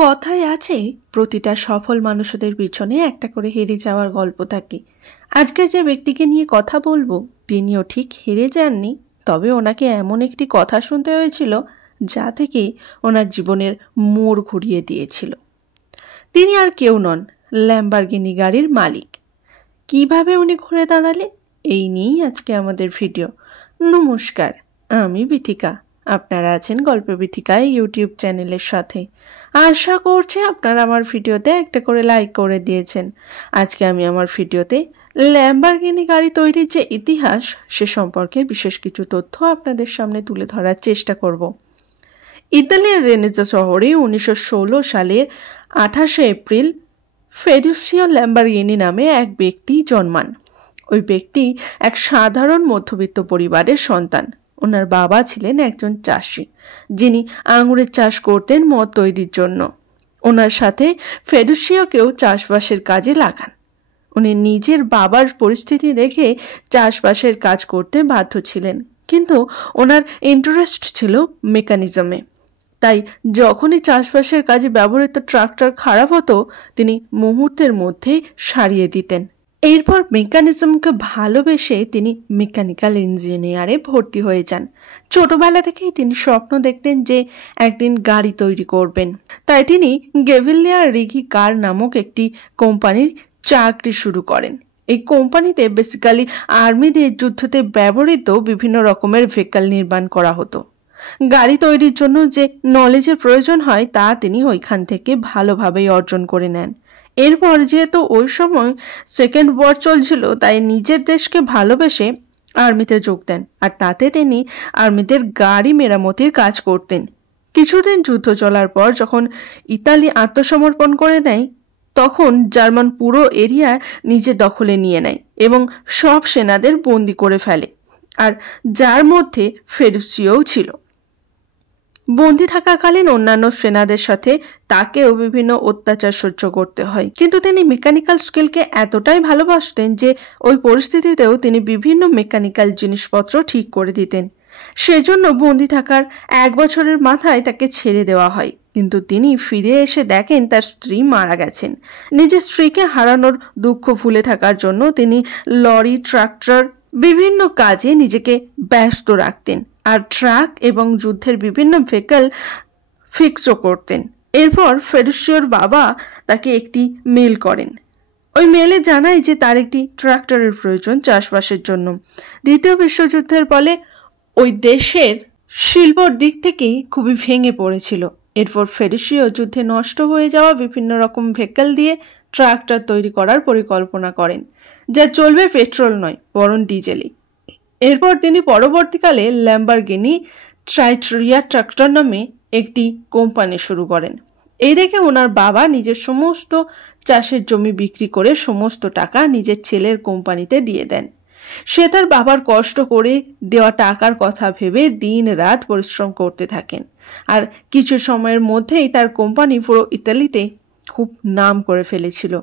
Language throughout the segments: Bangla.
কথায় আছে প্রতিটা সফল মানুষদের পিছনে একটা করে হেরে যাওয়ার গল্প থাকে। আজকে যে ব্যক্তিকে নিয়ে কথা বলবো তিনিও ঠিক হেরে যাননি, তবে ওনাকে এমন একটি কথা শুনতে হয়েছিল যা থেকে ওনার জীবনের মোড় ঘুরিয়ে দিয়েছিল। তিনি আর কেউ নন, ল্যাম্বরগিনি গাড়ির মালিক। কিভাবে উনি ঘুরে দাঁড়ালেন এই নিয়েই আজকে আমাদের ভিডিও। নমস্কার, আমি বিথিকা। আপনারা আছেন গল্প বিথিকায় ইউটিউব চ্যানেলের সাথে। আশা করছি আপনারা আমার ভিডিওতে একটা করে লাইক করে দিয়েছেন। আজকে আমি আমার ভিডিওতে ল্যাম্বরগিনি গাড়ি তৈরির যে ইতিহাস সে সম্পর্কে বিশেষ কিছু তথ্য আপনাদের সামনে তুলে ধরার চেষ্টা করব। ইতালির রেনেজা শহরে 1916 সালের 28 এপ্রিল ফেরুসিও ল্যাম্বরগিনি নামে এক ব্যক্তি জন্মান। ওই ব্যক্তি এক সাধারণ মধ্যবিত্ত পরিবারের সন্তান। ওনার বাবা ছিলেন একজন চাষি, যিনি আঙুরের চাষ করতেন মদ তৈরির জন্য। ওনার সাথে ফেরুসিওকেও চাষবাসের কাজে লাগান। উনি নিজের বাবার পরিস্থিতি দেখে চাষবাসের কাজ করতে বাধ্য ছিলেন, কিন্তু ওনার ইন্টারেস্ট ছিল মেকানিজমে। তাই যখনই চাষবাসের কাজে ব্যবহৃত ট্রাক্টর খারাপ হতো তিনি মুহূর্তের মধ্যে সারিয়ে দিতেন। এরপর মেকানিজমকে ভালোবেসে তিনি মেকানিক্যাল ইঞ্জিনিয়ারে ভর্তি হয়ে যান। ছোটবেলা থেকেই তিনি স্বপ্ন দেখতেন যে একদিন গাড়ি তৈরি করবেন। তাই তিনি গেভিলিয়া রিগি কার নামক একটি কোম্পানির চাকরি শুরু করেন। এই কোম্পানিতে বেসিক্যালি আর্মিদের যুদ্ধতে ব্যবহৃত বিভিন্ন রকমের ভেহিকল নির্মাণ করা হতো। গাড়ি তৈরির জন্য যে নলেজের প্রয়োজন হয় তা তিনি ওইখান থেকে ভালোভাবেই অর্জন করে নেন। এরপর যেহেতু ওই সময় সেকেন্ড ওয়ার চলছিল, তাই নিজের দেশকে ভালোবেসে আর্মিতে যোগ দেন, আর তাতে তিনি আর্মিদের গাড়ি মেরামতির কাজ করতেন। কিছুদিন যুদ্ধ চলার পর যখন ইতালি আত্মসমর্পণ করে নেয়, তখন জার্মান পুরো এরিয়া নিজের দখলে নিয়ে নেয় এবং সব সেনাদের বন্দি করে ফেলে, আর যার মধ্যে ফেরুসিও ছিল। বন্দি থাকাকালীন অন্যান্য সেনাদের সাথে তাকেও বিভিন্ন অত্যাচার সহ্য করতে হয়, কিন্তু তিনি মেকানিক্যাল স্কিলকে এতটাই ভালোবাসতেন যে ওই পরিস্থিতিতেও তিনি বিভিন্ন মেকানিক্যাল জিনিসপত্র ঠিক করে দিতেন। সেজন্য বন্দি থাকার 1 বছরের মাথায় তাকে ছেড়ে দেওয়া হয়, কিন্তু তিনি ফিরে এসে দেখেন তার স্ত্রী মারা গেছেন। নিজের স্ত্রীকে হারানোর দুঃখ ভুলে থাকার জন্য তিনি লরি, ট্রাক্টর বিভিন্ন কাজে নিজেকে ব্যস্ত রাখতেন, আর ট্রাক এবং যুদ্ধের বিভিন্ন ভেহিকল ফিক্সও করতেন। এরপর ফেরুসিওর বাবা তাকে একটি মেল করেন। ওই মেলে জানায় যে তার একটি ট্রাক্টরের প্রয়োজন চাষবাসের জন্য। দ্বিতীয় বিশ্বযুদ্ধের ফলে ওই দেশের শিল্পর দিক থেকে খুবই ভেঙে পড়েছিল। এরপর ফেরুসিও যুদ্ধে নষ্ট হয়ে যাওয়া বিভিন্ন রকম ভেহিকল দিয়ে ট্রাক্টর তৈরি করার পরিকল্পনা করেন, যা চলবে পেট্রোল নয় বরং ডিজেলে। এরপর তিনি পরবর্তীকালে ল্যাম্বরগিনি ট্রাইটেরিয়া ট্রাক্টর নামে একটি কোম্পানি শুরু করেন। এই দেখে ওনার বাবা নিজের সমস্ত চাষের জমি বিক্রি করে সমস্ত টাকা নিজের ছেলের কোম্পানিতে দিয়ে দেন। সে তার বাবার কষ্ট করে দেওয়া টাকার কথা ভেবে দিন রাত পরিশ্রম করতে থাকেন, আর কিছু সময়ের মধ্যেই তার কোম্পানি পুরো ইতালিতে খুব নাম করে ফেলেছিল।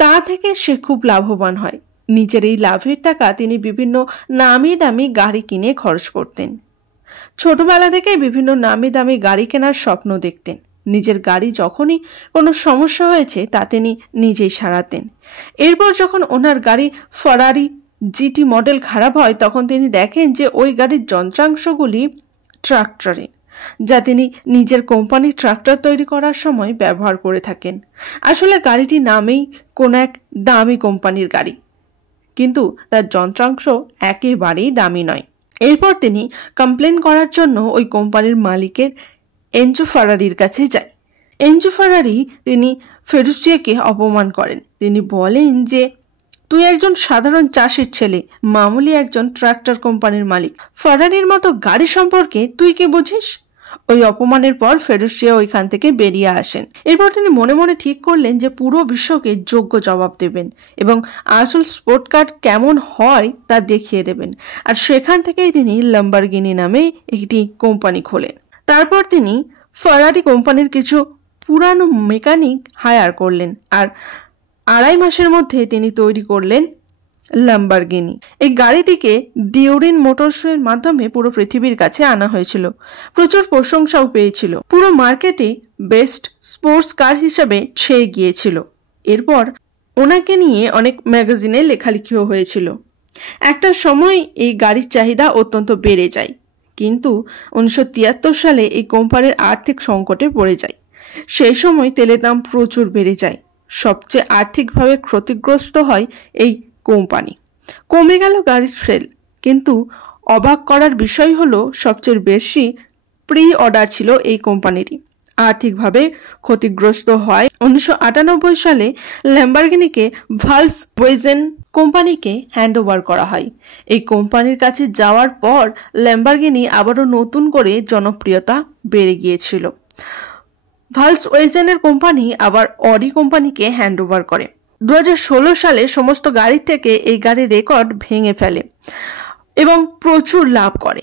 তা থেকে সে খুব লাভবান হয়। নিজের এই লাভের টাকা তিনি বিভিন্ন নামি দামি গাড়ি কিনে খরচ করতেন। ছোটবেলা থেকে বিভিন্ন নামি দামি গাড়ি কেনার স্বপ্ন দেখতেন। নিজের গাড়ি যখনই কোনো সমস্যা হয়েছে তা তিনি নিজেই সারাতেন। এরপর যখন ওনার গাড়ি ফেরারি জিটি মডেল খারাপ হয়, তখন তিনি দেখেন যে ওই গাড়ির যন্ত্রাংশগুলি ট্রাক্টরে, যা তিনি নিজের কোম্পানির ট্রাক্টর তৈরি করার সময় ব্যবহার করে থাকেন। আসলে গাড়িটি নামেই কোনো এক দামি কোম্পানির গাড়ি, কিন্তু তার যন্ত্রাংশ একেবারেই দামি নয়। এরপর তিনি কমপ্লেন করার জন্য ওই কোম্পানির মালিকের এনজো ফেরারির কাছে যায়। এনজো ফেরারি তিনি ফেরুসিওকে অপমান করেন। তিনি বলেন যে তুই একজন সাধারণ চাষির ছেলে, মামুলি একজন ট্রাক্টর কোম্পানির মালিক, ফেরারির মতো গাড়ি সম্পর্কে তুই কি বুঝিস? ওই অপমানের পর ফেরুসিও ওইখান থেকে বেরিয়ে আসেন। এরপর তিনি মনে মনে ঠিক করলেন যে পুরো বিশ্বকে যোগ্য জবাব দেবেন এবং আসল স্পোর্ট কার কেমন হয় তা দেখিয়ে দেবেন, আর সেখান থেকেই তিনি ল্যাম্বরগিনি নামে একটি কোম্পানি খোলেন। তারপর তিনি ফেরারি কোম্পানির কিছু পুরানো মেকানিক হায়ার করলেন, আর 2.5 মাসের মধ্যে তিনি তৈরি করলেন ল্যাম্বরগিনি। এই গাড়িটিকে ডিউরিন মোটরসের মাধ্যমে পুরো পৃথিবীর কাছে আনা হয়েছিল, প্রচুর প্রশংসাও পেয়েছিল, পুরো মার্কেটে বেস্ট স্পোর্টস কার হিসেবে ছেয়ে গিয়েছিল। এরপর ওনাকে নিয়ে অনেক ম্যাগাজিনে লেখালেখিও হয়েছিল। একটা সময় এই গাড়ির চাহিদা অত্যন্ত বেড়ে যায়, কিন্তু 1973 সালে এই কোম্পানির আর্থিক সংকটে পড়ে যায়। সেই সময় তেলের দাম প্রচুর বেড়ে যায়, সবচেয়ে আর্থিকভাবে ক্ষতিগ্রস্ত হয় এই কোম্পানি। কমে গেল গাড়ির সেল, কিন্তু অবাক করার বিষয় হলো সবচেয়ে বেশি প্রি অর্ডার ছিল এই কোম্পানিরই। আর্থিকভাবে ক্ষতিগ্রস্ত হয় 1998 সালে ল্যাম্বরগিনিকে ভলক্সওয়াগেন কোম্পানিকে হ্যান্ডওভার করা হয়। এই কোম্পানির কাছে যাওয়ার পর ল্যাম্বরগিনি আবারও নতুন করে জনপ্রিয়তা বেড়ে গিয়েছিল। ভলক্সওয়াগেনের কোম্পানি আবার অডি কোম্পানিকে হ্যান্ডওভার করে। 2016 সালে সমস্ত গাড়ির থেকে এই গাড়ির রেকর্ড ভেঙে ফেলে এবং প্রচুর লাভ করে।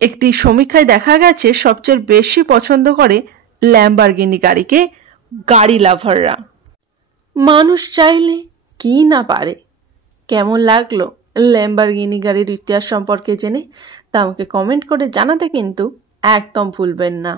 একটি সমীক্ষায় দেখা গেছে সবচেয়ে বেশি পছন্দ করে ল্যাম্বরগিনি গাড়িকে গাড়ি লাভাররা। মানুষ চাইলে কি না পারে। কেমন লাগলো ল্যাম্বরগিনি গাড়ির ইতিহাস সম্পর্কে জেনে তা আমাকে কমেন্ট করে জানাতে কিন্তু একদম ভুলবেন না।